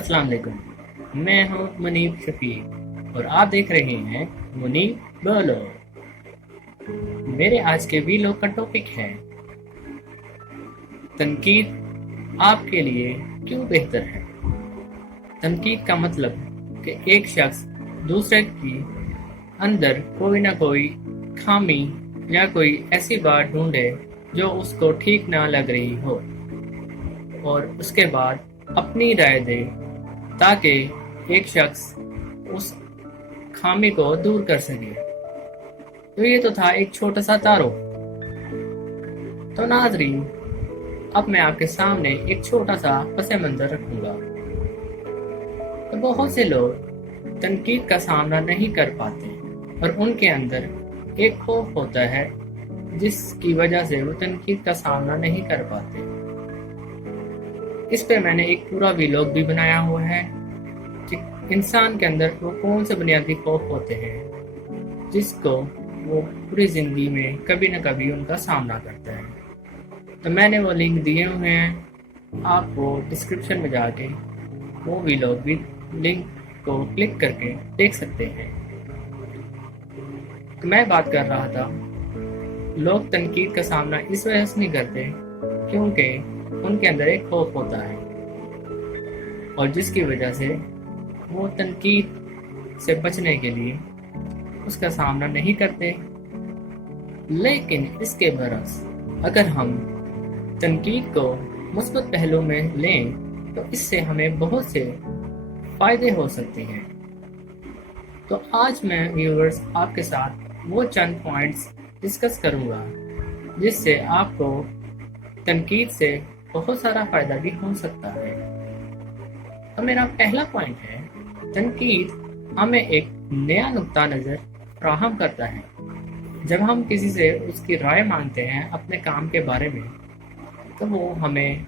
अस्सलाम वालेकुम। मैं हूँ मुनीब शफीक और आप देख रहे हैं मुनीब बोलो। मेरे आज के वीलॉग का टॉपिक है तनकीद आपके लिए क्यों बेहतर है। तनकीद का मतलब कि एक शख्स दूसरे की अंदर कोई ना कोई खामी या कोई ऐसी बात ढूंढे जो उसको ठीक ना लग रही हो और उसके बाद अपनी राय दे ताकि एक शख्स उस खामी को दूर कर सके। तो ये तो था एक छोटा सा तारुफ। तो नाज़रीन, अब मैं आपके सामने एक छोटा सा पस मंज़र रखूंगा। तो बहुत से लोग तनकीद का सामना नहीं कर पाते और उनके अंदर एक खौफ होता है जिसकी वजह से वो तनकीद का सामना नहीं कर पाते। इस पे मैंने एक पूरा वीलॉग भी बनाया हुआ है कि इंसान के अंदर वो कौन से बुनियादी खौफ होते हैं जिसको वो पूरी ज़िंदगी में कभी न कभी उनका सामना करता है। तो मैंने वो लिंक दिए हुए हैं, आप वो डिस्क्रिप्शन में जाके वो वीलॉग भी लिंक को क्लिक करके देख सकते हैं। तो मैं बात कर रहा था, लोग तनकीद का सामना इस वजह से नहीं करते क्योंकि उनके अंदर एक खौफ होता है और जिसकी वजह से वो तनकीद से बचने के लिए उसका सामना नहीं करते। लेकिन इसके बरक्स अगर हम तनकीद को मुस्बत पहलू में लें तो इससे हमें बहुत से फायदे हो सकते हैं। तो आज मैं व्यूअर्स आपके साथ वो चंद पॉइंट्स डिस्कस करूंगा जिससे आपको तनकीद से बहुत सारा फायदा भी हो सकता है। तो मेरा पहला पॉइंट है, तनकीद हमें एक नया नुक्ता नज़र फराहम करता है। जब हम किसी से उसकी राय मांगते हैं अपने काम के बारे में तो वो हमें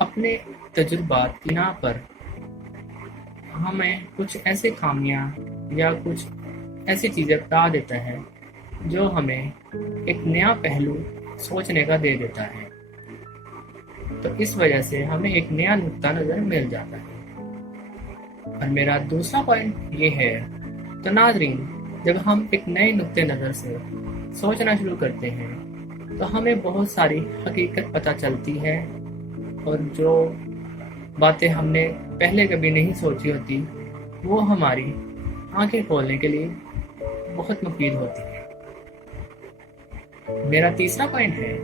अपने तजुर्बात की बिना पर हमें कुछ ऐसे खामियां या कुछ ऐसी चीज़ें बता देता है जो हमें एक नया पहलू सोचने का दे देता है। तो इस वजह से हमें एक नया नुक्ता नज़र मिल जाता है। और मेरा दूसरा पॉइंट ये है, तो नाज़रीन, जब हम एक नए नुक्ते नज़र से सोचना शुरू करते हैं तो हमें बहुत सारी हकीकत पता चलती है और जो बातें हमने पहले कभी नहीं सोची होती वो हमारी आंखें खोलने के लिए बहुत मुफीद होती है। मेरा तीसरा पॉइंट है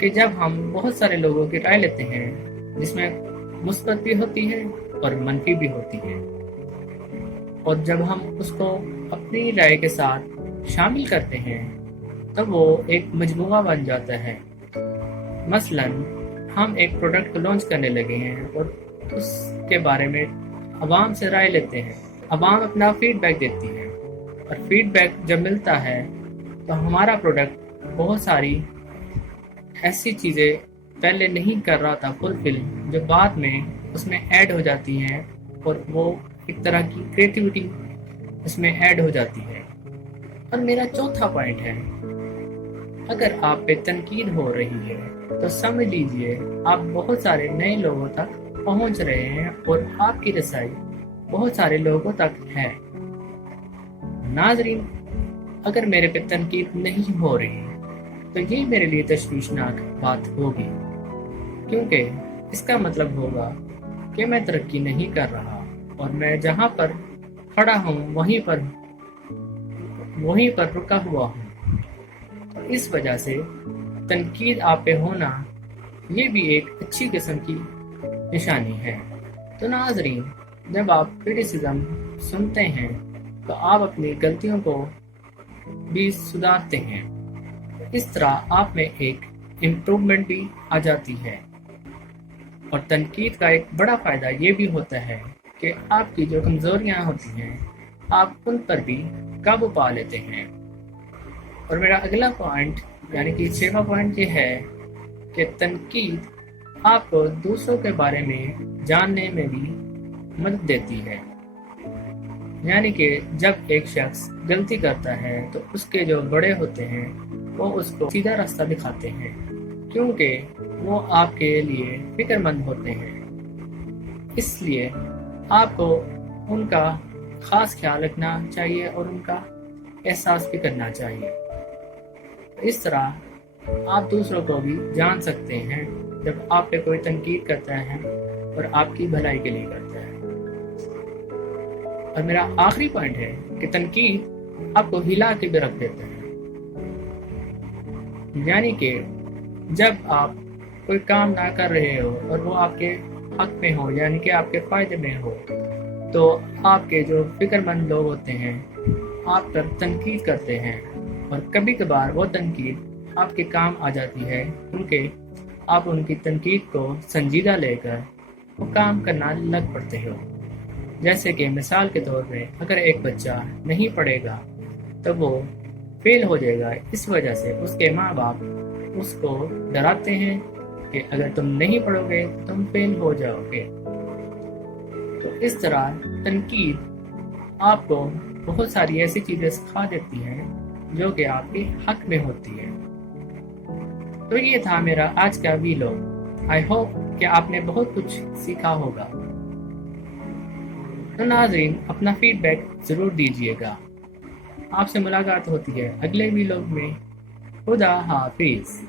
कि जब हम बहुत सारे लोगों की राय लेते हैं जिसमें मुस्बत भी होती है और मनफी भी होती है और जब हम उसको अपनी राय के साथ शामिल करते हैं तब वो एक मजमूआ बन जाता है। मसलन हम एक प्रोडक्ट को लॉन्च करने लगे हैं और उसके बारे में अवाम से राय लेते हैं। अवाम अपना फीडबैक देती है और फीडबैक जब मिलता है तो हमारा प्रोडक्ट बहुत सारी ऐसी चीज़ें पहले नहीं कर रहा था फुलफिल, जो बाद में उसमें ऐड हो जाती हैं और वो एक तरह की क्रिएटिविटी उसमें ऐड हो जाती है। और मेरा चौथा पॉइंट है, अगर आप पे तनकीद हो रही है तो समझ लीजिए आप बहुत सारे नए लोगों तक पहुंच रहे हैं और आपकी रसाई बहुत सारे लोगों तक है। नाजरीन, अगर मेरे पे तनकीद नहीं हो रही तो ये मेरे लिए तशवीशनाक बात होगी क्योंकि इसका मतलब होगा कि मैं तरक्की नहीं कर रहा और मैं जहाँ पर खड़ा हूँ वहीं पर रुका हुआ हूँ। तो इस वजह से तनकीद आप पे होना ये भी एक अच्छी किस्म की निशानी है। तो नाजरीन, जब आप क्रिटिसिज्म सुनते हैं तो आप अपनी गलतियों को भी सुधारते हैं। इस तरह आप में एक इम्प्रूवमेंट भी आ जाती है। और तनकीद का एक बड़ा फ़ायदा ये भी होता है कि आपकी जो कमज़ोरियाँ होती हैं आप उन पर भी काबू पा लेते हैं। और मेरा अगला पॉइंट यानी कि 6वां पॉइंट ये है कि तनकीद आपको दूसरों के बारे में जानने में भी मदद देती है। यानी कि जब एक शख्स गलती करता है तो उसके जो बड़े होते हैं वो उसको सीधा रास्ता दिखाते हैं क्योंकि वो आपके लिए फिक्रमंद होते हैं اس لیے آپ کو ان کا خاص خیال رکھنا چاہیے اور ان کا احساس بھی کرنا چاہیے۔ اس طرح آپ دوسروں کو بھی جان سکتے ہیں جب آپ پہ کوئی تنقید کرتا ہے اور آپ کی بھلائی کے لیے کرتا ہے۔ اور میرا آخری پوائنٹ ہے کہ تنقید آپ کو ہلا کے بھی رکھ دیتا ہے، یعنی کہ جب آپ کوئی کام نہ کر رہے ہو اور وہ آپ کے حق میں ہو، یعنی کہ آپ کے فائدے میں ہو، تو آپ کے جو فکر مند لوگ ہوتے ہیں آپ پر تنقید کرتے ہیں، اور کبھی کبھار وہ تنقید آپ کے کام آ جاتی ہے کیونکہ آپ ان کی تنقید کو سنجیدہ لے کر وہ کام کرنا لگ پڑتے ہو۔ جیسے کہ مثال کے طور پہ اگر ایک بچہ نہیں پڑھے گا تو وہ فیل ہو جائے گا، اس وجہ سے اس کے ماں باپ اس کو ڈراتے ہیں کہ اگر تم نہیں پڑھو گے تم فیل ہو جاؤ گے۔ تو اس طرح تنقید آپ کو بہت ساری ایسی چیزیں سکھا دیتی ہیں جو کہ آپ کے حق میں ہوتی ہے۔ تو یہ تھا میرا آج کا ویلاگ۔ آئی ہوپ کہ آپ نے بہت کچھ سیکھا ہوگا۔ تو ناظرین اپنا فیڈ بیک ضرور دیجیے گا۔ آپ سے ملاقات ہوتی ہے اگلے ویلاگ میں۔ خدا حافظ۔